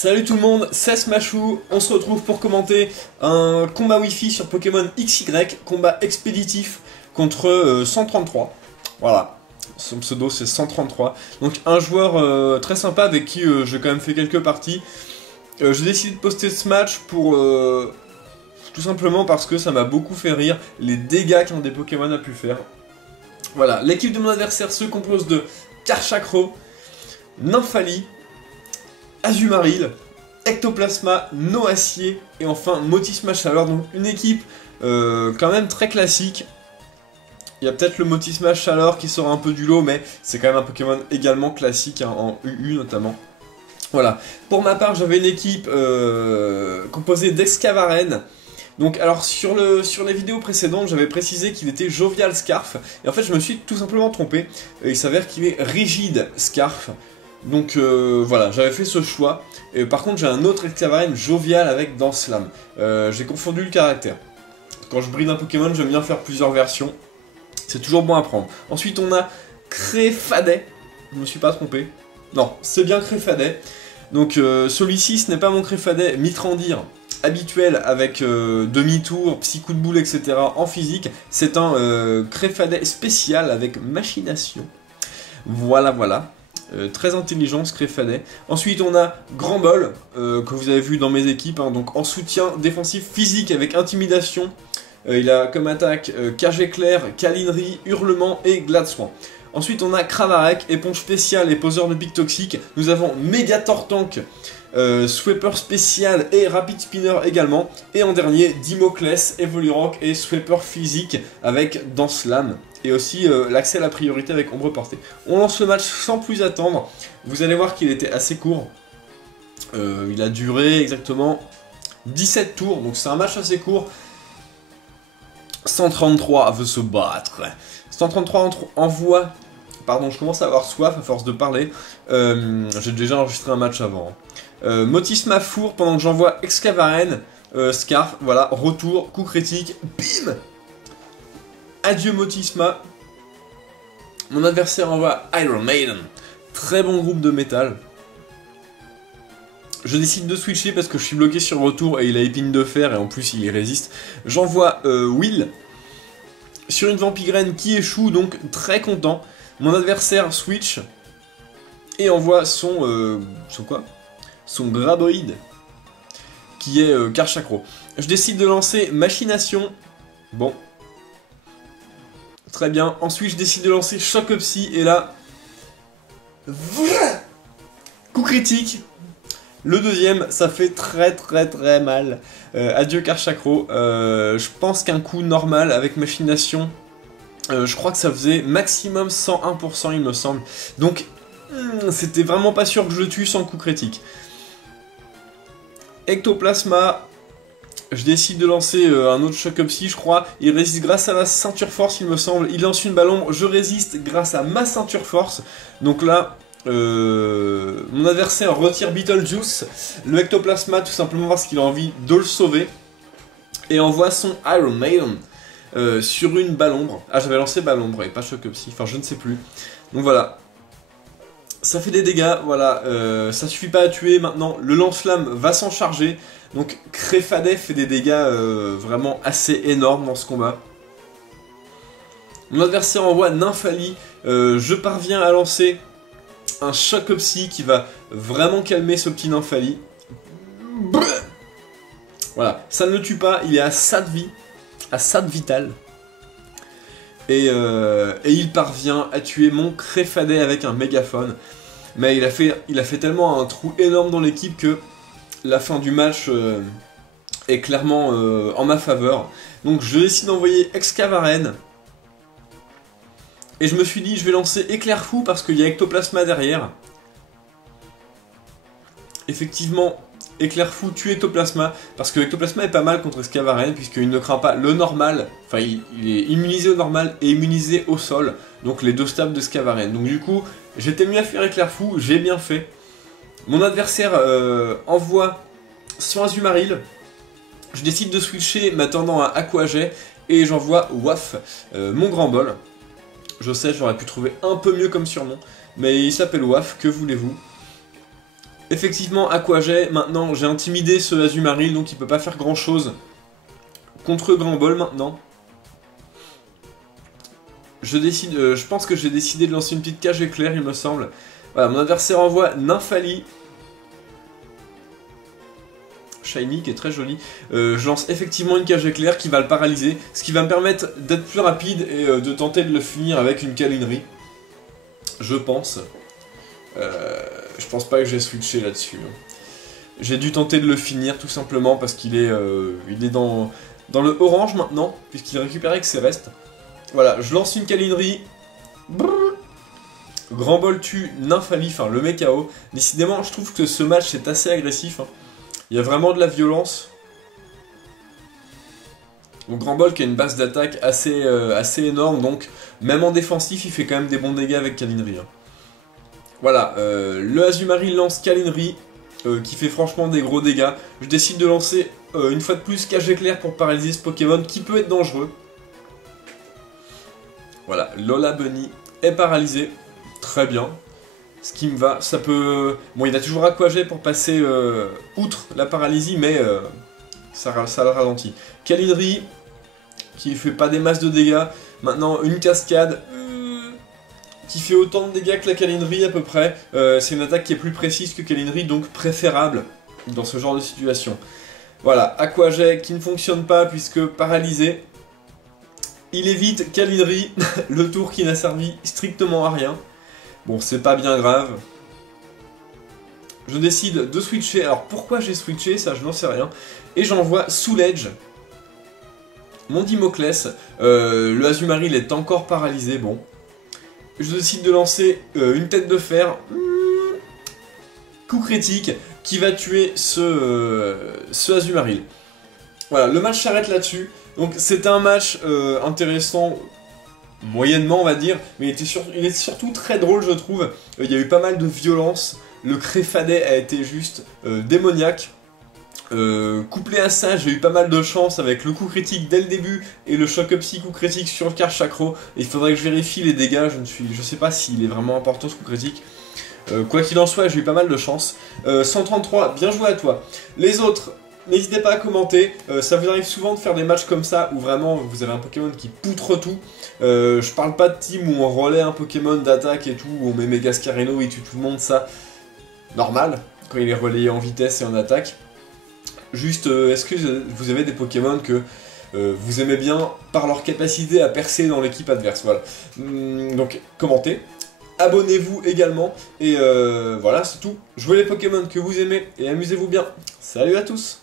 Salut tout le monde, c'est Smashou, on se retrouve pour commenter un combat Wi-Fi sur Pokémon XY, combat expéditif contre 133, voilà, son pseudo c'est 133, donc un joueur très sympa avec qui j'ai quand même fait quelques parties. J'ai décidé de poster ce match pour tout simplement parce que ça m'a beaucoup fait rire, les dégâts qu'un des Pokémon a pu faire. Voilà, l'équipe de mon adversaire se compose de Karchakro, Nymphali, Azumarill, Ectoplasma, Noacier et enfin Motisma Chaleur, donc une équipe quand même très classique. Il y a peut-être le Motisma Chaleur qui sort un peu du lot, mais c'est quand même un Pokémon également classique, hein, en UU notamment. Voilà, pour ma part j'avais une équipe composée d'Excavaren. Donc alors sur les vidéos précédentes j'avais précisé qu'il était Jovial Scarf, et en fait je me suis tout simplement trompé, il s'avère qu'il est Rigide Scarf. Donc voilà, j'avais fait ce choix. Et par contre, j'ai un autre Excavaren Jovial avec Danslam. J'ai confondu le caractère. Quand je bride un Pokémon, j'aime bien faire plusieurs versions. C'est toujours bon à prendre. Ensuite, on a Créfadet. Je me suis pas trompé. Non, c'est bien Créfadet. Donc celui-ci, ce n'est pas mon Créfadet Mitrandir habituel avec demi-tour, psy coup de boule, etc. en physique. C'est un Créfadet spécial avec machination. Voilà, voilà. Très intelligent ce Créfadet. Ensuite on a Grand Bol, que vous avez vu dans mes équipes, hein, donc en soutien défensif physique avec intimidation. Il a comme attaque Cage Éclair, Câlinerie, Hurlement et Glade-Soin. Ensuite on a Cravarec, éponge spéciale et poseur de pic toxique. Nous avons Mégator Tank, Sweeper spécial et Rapid Spinner également. Et en dernier, Dimoclès, Evolurock et Sweeper physique avec Danslam. Et aussi l'accès à la priorité avec Ombre Portée. On lance le match sans plus attendre. Vous allez voir qu'il était assez court. Il a duré exactement 17 tours, donc c'est un match assez court. 133 veut se battre. 133 envoie... Pardon, je commence à avoir soif à force de parler. J'ai déjà enregistré un match avant. Motisma Four pendant que j'envoie Excavaren, Scarf, voilà, retour, coup critique, bim. Adieu Motisma. Mon adversaire envoie Iron Maiden. Très bon groupe de métal. Je décide de switcher parce que je suis bloqué sur retour et il a épine de fer et en plus il y résiste. J'envoie Will sur une Vampigraine qui échoue, donc très content. Mon adversaire switch et envoie son Graboid qui est Karchakro. Je décide de lancer Machination. Bon. Très bien. Ensuite, je décide de lancer Choc Psy et là... coup critique. Le deuxième, ça fait très mal. Adieu Karchakro. Je pense qu'un coup normal avec Machination, je crois que ça faisait maximum 101% il me semble. Donc, c'était vraiment pas sûr que je le tue sans coup critique. Ectoplasma... Je décide de lancer un autre Choc Psy, je crois. Il résiste grâce à la ceinture force, il me semble. Il lance une ballon, je résiste grâce à ma ceinture force. Donc là, mon adversaire retire Beetlejuice, le Ectoplasma, tout simplement parce qu'il a envie de le sauver. Et envoie son Iron Maiden sur une Ballombre. Ah, j'avais lancé Ballombre et pas Choc Psy, enfin je ne sais plus. Donc voilà. Ça fait des dégâts, voilà, ça suffit pas à tuer, maintenant le lance-flamme va s'en charger, donc Créfadet fait des dégâts vraiment assez énormes dans ce combat. Mon adversaire envoie Nymphali, je parviens à lancer un Choc Psy qui va vraiment calmer ce petit Nymphali. Voilà, ça ne le tue pas, il est à 7 vie, à 7 vital. Et il parvient à tuer mon Créfadet avec un mégaphone. Mais il a fait tellement un trou énorme dans l'équipe que la fin du match est clairement en ma faveur. Donc je décide d'envoyer Excavaren. Et je me suis dit, je vais lancer Éclair Fou parce qu'il y a Ectoplasma derrière. Effectivement, Éclair Fou tue Ectoplasma, parce que Ectoplasma est pas mal contre Excavaren, puisqu'il ne craint pas le normal, enfin il est immunisé au normal et immunisé au sol, donc les deux stabs d'Excavaren. Donc du coup, j'étais mieux à faire Éclair Fou, j'ai bien fait. Mon adversaire envoie son Azumarill, je décide de switcher m'attendant à Aquajet, et j'envoie Waf, mon Grand Bol. Je sais, j'aurais pu trouver un peu mieux comme surnom, mais il s'appelle Waf, que voulez-vous? Effectivement, Aquajet, maintenant j'ai intimidé ce Azumarill, donc il peut pas faire grand chose contre Grand Ball maintenant. Je pense que j'ai décidé de lancer une petite cage éclair, il me semble. Voilà, mon adversaire envoie Nymphali. Shiny, qui est très joli. Je lance effectivement une cage éclair qui va le paralyser, ce qui va me permettre d'être plus rapide et de tenter de le finir avec une câlinerie. Je pense. Je pense pas que j'ai switché là-dessus. J'ai dû tenter de le finir tout simplement parce qu'il est, dans le orange maintenant, puisqu'il a récupéré que ses restes. Voilà, je lance une câlinerie. Grand Ball tue Nymphali, enfin le met KO. Décidément, je trouve que ce match est assez agressif. Hein. Il y a vraiment de la violence. Donc Grand Ball qui a une base d'attaque assez énorme, donc même en défensif, il fait quand même des bons dégâts avec câlinerie. Hein. Voilà, le Azumarill lance câlinerie, qui fait franchement des gros dégâts. Je décide de lancer une fois de plus cage éclair pour paralyser ce Pokémon qui peut être dangereux. Voilà, Lola Bunny est paralysé, très bien. Ce qui me va, ça peut... Bon, il a toujours Aquajet pour passer outre la paralysie, mais ça le ralentit. Câlinerie, qui fait pas des masses de dégâts. Maintenant, une cascade, qui fait autant de dégâts que la câlinerie à peu près. C'est une attaque qui est plus précise que câlinerie, donc préférable dans ce genre de situation. Voilà, Aquajet qui ne fonctionne pas puisque paralysé. Il évite câlinerie, le tour qui n'a servi strictement à rien. Bon, c'est pas bien grave. Je décide de switcher. Alors pourquoi j'ai switché, ça je n'en sais rien. Et j'envoie Soulage. Mon Dimoclès. Le Azumarill est encore paralysé, bon. Je décide de lancer une tête de fer. Coup critique qui va tuer ce Azumarill. Voilà, le match s'arrête là-dessus. Donc c'était un match intéressant, moyennement on va dire, mais il est surtout très drôle je trouve. Il y a eu pas mal de violence, le Créfadet a été juste démoniaque. Couplé à ça, j'ai eu pas mal de chance avec le coup critique dès le début et le choc psy coup critique sur le Karchakro. Il faudrait que je vérifie les dégâts, je sais pas s'il est vraiment important ce coup critique. Quoi qu'il en soit, j'ai eu pas mal de chance. 133, bien joué à toi. Les autres, n'hésitez pas à commenter, ça vous arrive souvent de faire des matchs comme ça où vraiment vous avez un Pokémon qui poutre tout. Je parle pas de team où on relaie un Pokémon d'attaque et tout, où on met Megascareno et tue tout le monde, ça, normal, quand il est relayé en vitesse et en attaque. Juste, est-ce que vous avez des Pokémon que vous aimez bien par leur capacité à percer dans l'équipe adverse, voilà. Donc, commentez. Abonnez-vous également, et voilà, c'est tout. Jouez les Pokémon que vous aimez, et amusez-vous bien. Salut à tous!